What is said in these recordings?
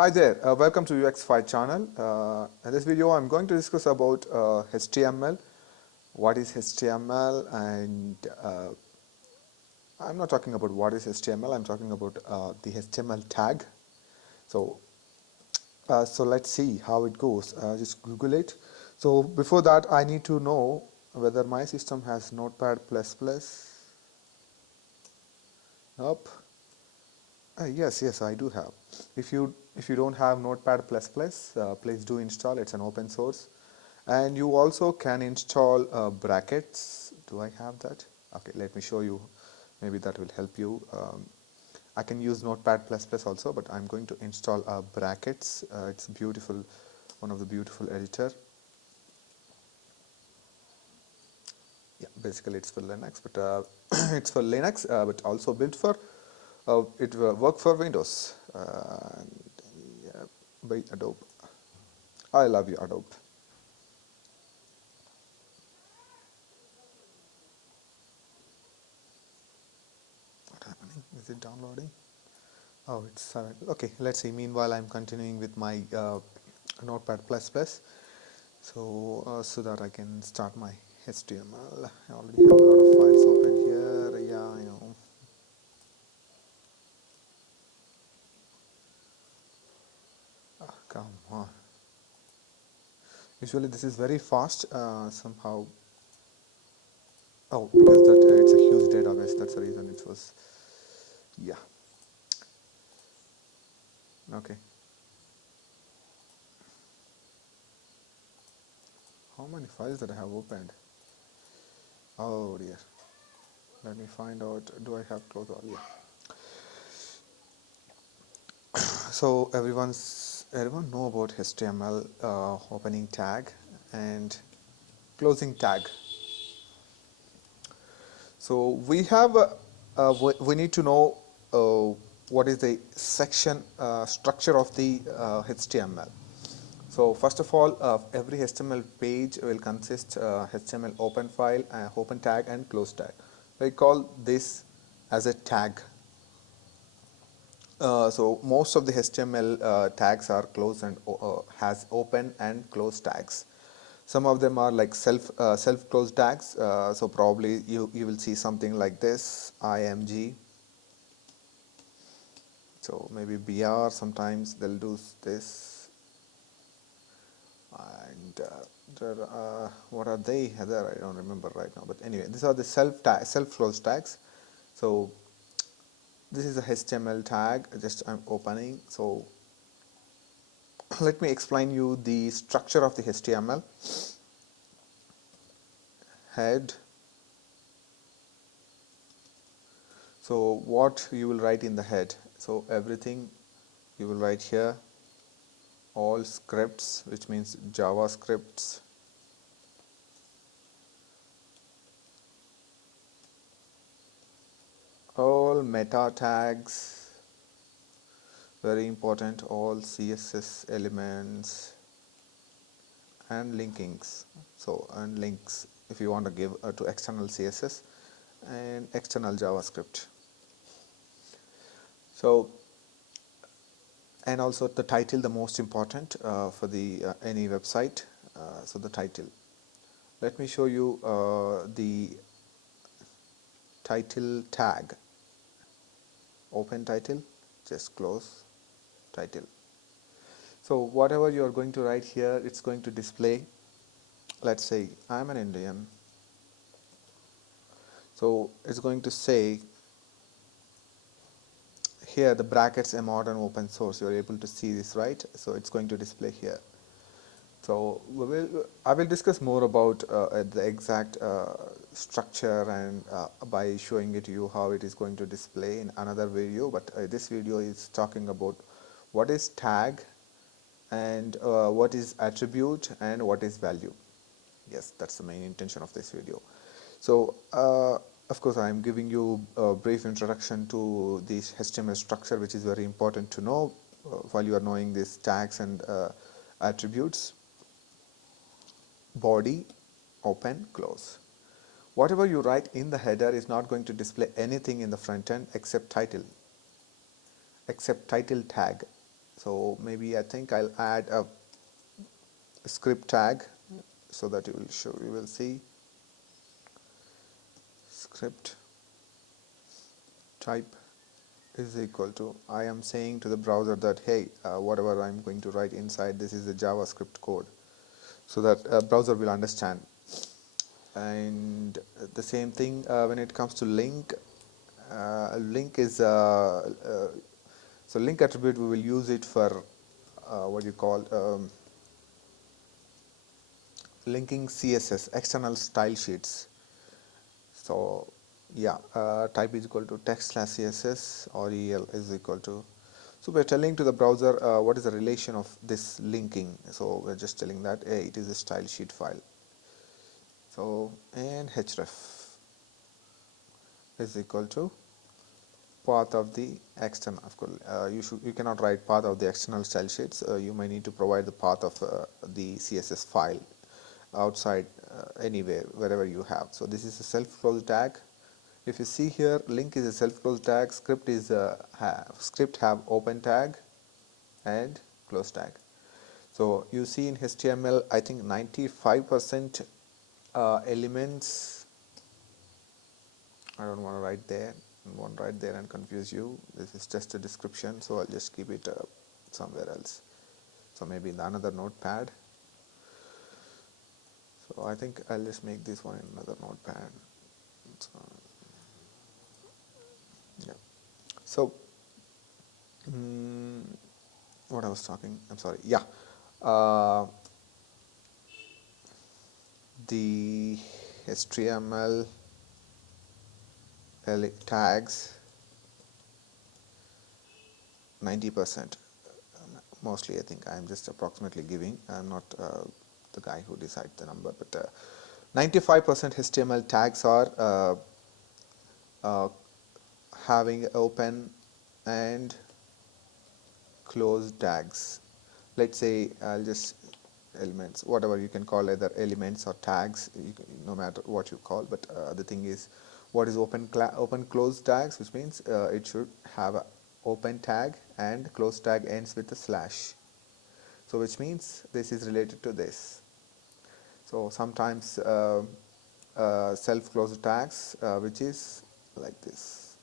Hi there, welcome to UX5 channel. In this video I'm going to discuss about HTML, what is HTML, and I'm not talking about what is HTML, I'm talking about the HTML tag. So let's see how it goes. Just Google it. So before that I need to know whether my system has Notepad++. Nope. Yes, I do have. If you don't have Notepad++, please do install. It's an open source, and you also can install brackets. Do I have that? Okay, let me show you. Maybe that will help you. I can use Notepad++ also, but I'm going to install brackets. It's beautiful, one of the beautiful editor. Yeah, basically it's for Linux, but it's for Linux, but also built for it will work for Windows. Yeah, by Adobe. I love you, Adobe. What's happening? Is it downloading? Oh, it's 7. Okay, let's see. Meanwhile, I'm continuing with my Notepad++, so that I can start my HTML. I already have a lot of files open here. Yeah, I know. Oh, come on. Usually this is very fast. Somehow. Oh, because that it's a huge database. That's the reason it was. Yeah. Okay. How many files that I have opened? Oh dear. Let me find out. Do I have close all? Yeah. So everyone know about HTML opening tag and closing tag. So we need to know what is the section structure of the HTML. So first of all, every HTML page will consist HTML open file, open tag, and close tag. We call this as a tag. So most of the HTML tags are closed and has open and close tags. Some of them are like self closed tags. So probably you will see something like this, img. So maybe br, sometimes they'll do this, and what are they? Heather, I don't remember right now. But anyway, these are the self closed tags. So this is a HTML tag. Just I'm opening. So let me explain you the structure of the HTML. Head. So what you will write in the head? So everything you will write here, all scripts, which means JavaScripts, all meta tags, very important, all CSS elements, and linkings. So and links if you want to give to external CSS and external JavaScript. So and also the title, the most important for the any website. So the title. Let me show you the title tag. Open title, just close title. So whatever you are going to write here, it's going to display. Let's say I'm an Indian. So it's going to say here the brackets a modern open source. You're able to see this, right? So it's going to display here. So I will discuss more about the exact structure and by showing it to you how it is going to display in another video. But this video is talking about what is tag and what is attribute and what is value. Yes, that's the main intention of this video. So of course I am giving you a brief introduction to this HTML structure, which is very important to know while you are knowing these tags and attributes. Body, open, close. Whatever you write in the header is not going to display anything in the front end except title tag. So maybe I think I'll add a script tag so that you will see script type is equal to, I am saying to the browser that hey, whatever I'm going to write inside this is the JavaScript code, so that browser will understand. And the same thing when it comes to link. Link is so link attribute, we will use it for what you call linking CSS, external style sheets. So yeah, type is equal to text slash CSS, or EL is equal to. So we're telling to the browser what is the relation of this linking. So we're just telling that hey, it is a style sheet file. So and href is equal to path of the external. Of course, you cannot write path of the external style sheets. You may need to provide the path of the CSS file outside anywhere, wherever you have. So this is a self-close tag. If you see here, link is a self-close tag, script is script have open tag and close tag. So you see in HTML, I think 95% elements. I don't want to write there. I won't write there and confuse you. This is just a description, so I'll just keep it somewhere else. So maybe in another notepad. So I think I'll just make this one in another notepad. So, yeah. So what I was talking, I'm sorry. Yeah. The HTML tags 90%. Mostly, I think I'm just approximately giving. I'm not the guy who decides the number, but 95% HTML tags are having open and close tags. Let's say I'll just elements, whatever you can call, either elements or tags, no matter what you call. But the thing is, what is open close tags, which means it should have a open tag and close tag ends with a slash. So which means this is related to this. So sometimes self-closed tags, which is like this,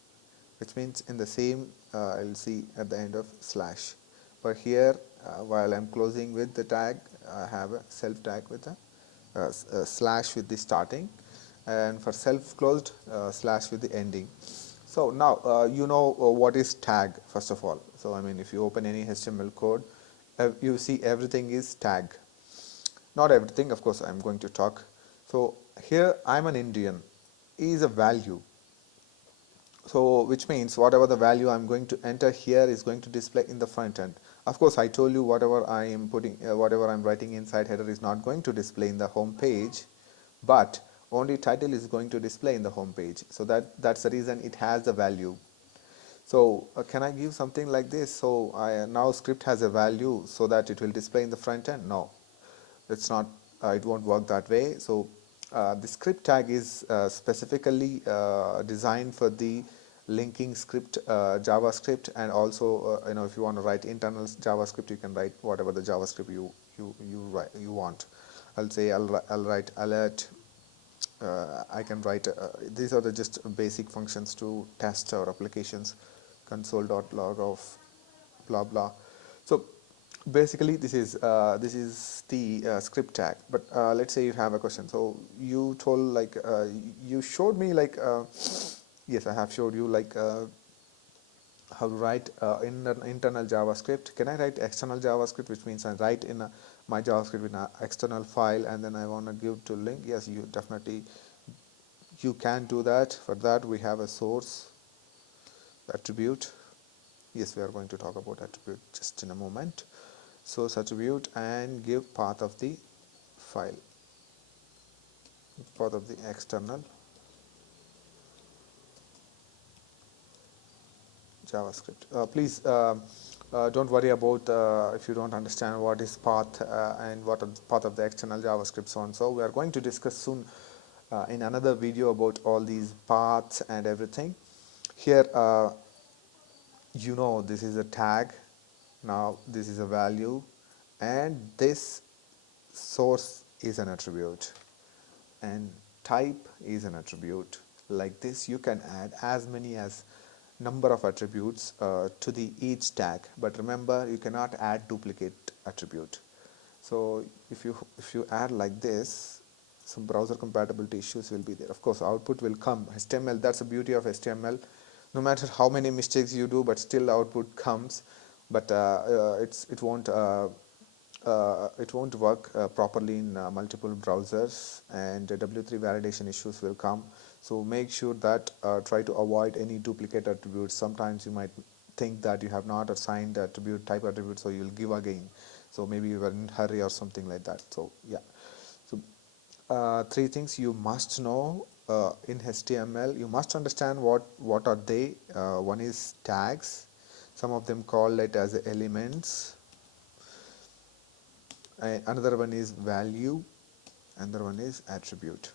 which means in the same I'll see at the end of slash. But here, while I'm closing with the tag, I have a self tag with a slash with the starting, and for self-closed, slash with the ending. So now you know what is tag, first of all. So I mean, if you open any HTML code, you see everything is tag. Not everything, of course, I'm going to talk. So here I'm an Indian is a value. So which means whatever the value I'm going to enter here is going to display in the front end. Of course, I told you whatever I am putting, whatever I'm writing inside header is not going to display in the home page, but only title is going to display in the home page. So that's the reason it has the value. So can I give something like this? So now script has a value so that it will display in the front end? No, it's not. It won't work that way. So the script tag is specifically designed for the linking script, JavaScript, and also if you want to write internal JavaScript, you can write whatever the JavaScript you want. I'll say I'll write alert. I can write these are the just basic functions to test our applications, console.log of blah blah. So basically this is the script tag. But let's say you have a question. So you told like you showed me like yes, I have showed you like how to write in an internal JavaScript. Can I write external JavaScript, which means I write in my JavaScript in an external file, and then I want to give to link? Yes, you definitely you can do that. For that we have a source attribute. Yes, we are going to talk about attribute just in a moment. Source attribute and give path of the file, path of the external JavaScript. Please don't worry about if you don't understand what is path and what is path of the external JavaScript, so on. So we are going to discuss soon in another video about all these paths and everything. Here this is a tag. Now this is a value, and this source is an attribute, and type is an attribute. Like this you can add as many as number of attributes to the each tag, but remember you cannot add duplicate attribute. So if you add like this, some browser compatibility issues will be there. Of course output will come. HTML, that's the beauty of HTML. No matter how many mistakes you do, but still output comes. But it won't work properly in multiple browsers, and W3 validation issues will come. So make sure that try to avoid any duplicate attributes. Sometimes you might think that you have not assigned attribute type attribute, so you'll give again. So maybe you were in a hurry or something like that. So yeah. So three things you must know in HTML. You must understand what are they. One is tags. Some of them call it as elements. Another one is value, another one is attribute.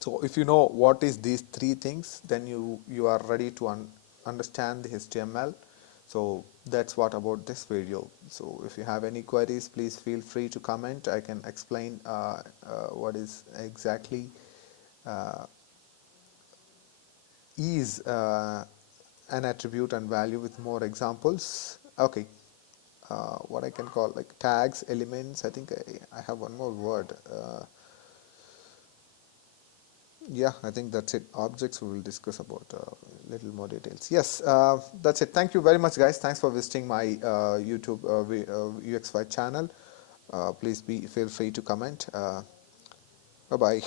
So if you know what is these three things, then you are ready to understand the HTML. So that's what about this video. So if you have any queries, please feel free to comment. I can explain what is exactly is an attribute and value with more examples. Okay. What I can call like tags, elements. I think I have one more word. Yeah, I think that's it. Objects, we will discuss about little more details. Yes, that's it. Thank you very much, guys. Thanks for visiting my YouTube UXY channel. Please feel free to comment. Bye bye.